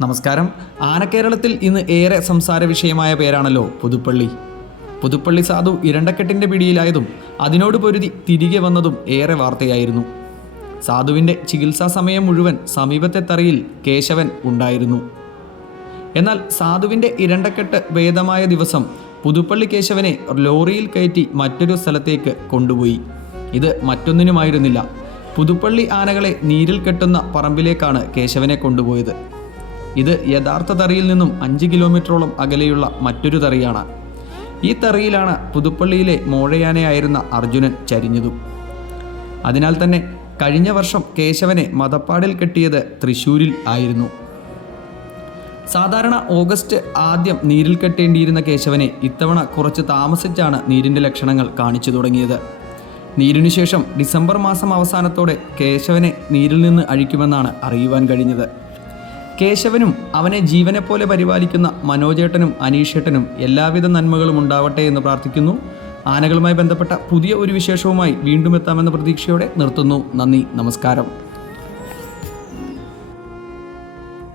നമസ്കാരം. ആനക്കേരളത്തിൽ ഇന്ന് ഏറെ സംസാര വിഷയമായ പേരാണല്ലോ പുതുപ്പള്ളി. പുതുപ്പള്ളി സാധു ഇരണ്ടക്കെട്ടിന്റെ പിടിയിലായതും അതിനോട് പൊരുതി തിരികെ വന്നതും ഏറെ വാർത്തയായിരുന്നു. സാധുവിന്റെ ചികിത്സാ സമയം മുഴുവൻ സമീപത്തെ തറയിൽ കേശവൻ ഉണ്ടായിരുന്നു. എന്നാൽ സാധുവിന്റെ ഇരണ്ടക്കെട്ട് ഭേദമായ ദിവസം പുതുപ്പള്ളി കേശവനെ ലോറിയിൽ കയറ്റി മറ്റൊരു സ്ഥലത്തേക്ക് കൊണ്ടുപോയി. ഇത് മറ്റൊന്നിനുമായിരുന്നില്ല. പുതുപ്പള്ളി ആനകളെ നീരിൽ കെട്ടുന്ന പറമ്പിലേക്കാണ് കേശവനെ കൊണ്ടുപോയത്. ഇത് യഥാർത്ഥ തറിയിൽ നിന്നും അഞ്ച് കിലോമീറ്ററോളം അകലെയുള്ള മറ്റൊരു തറിയാണ്. ഈ തറിയിലാണ് പുതുപ്പള്ളിയിലെ മോഴയാനയായിരുന്ന അർജുനൻ ചരിഞ്ഞതും. അതിനാൽ തന്നെ കഴിഞ്ഞ വർഷം കേശവനെ മതപ്പാടിൽ കെട്ടിയത് തൃശ്ശൂരിൽ ആയിരുന്നു. സാധാരണ ഓഗസ്റ്റ് ആദ്യം നീരിൽ കെട്ടേണ്ടിയിരുന്ന കേശവനെ ഇത്തവണ കുറച്ച് താമസിച്ചാണ് നീരിന്റെ ലക്ഷണങ്ങൾ കാണിച്ചു തുടങ്ങിയത്. നീരിനു ശേഷം ഡിസംബർ മാസം അവസാനത്തോടെ കേശവനെ നീരിൽ നിന്ന് അഴിക്കുമെന്നാണ് അറിയുവാൻ കഴിഞ്ഞത്. കേശവനും അവനെ ജീവനെ പോലെ പരിപാലിക്കുന്ന മനോജേട്ടനും അനീഷേട്ടനും എല്ലാവിധ നന്മകളും ഉണ്ടാവട്ടെ എന്ന് പ്രാർത്ഥിക്കുന്നു. ആനകളുമായി ബന്ധപ്പെട്ട പുതിയ ഒരു വിശേഷവുമായി വീണ്ടും എത്താമെന്ന പ്രതീക്ഷയോടെ നിർത്തുന്നു. നന്ദി. നമസ്കാരം.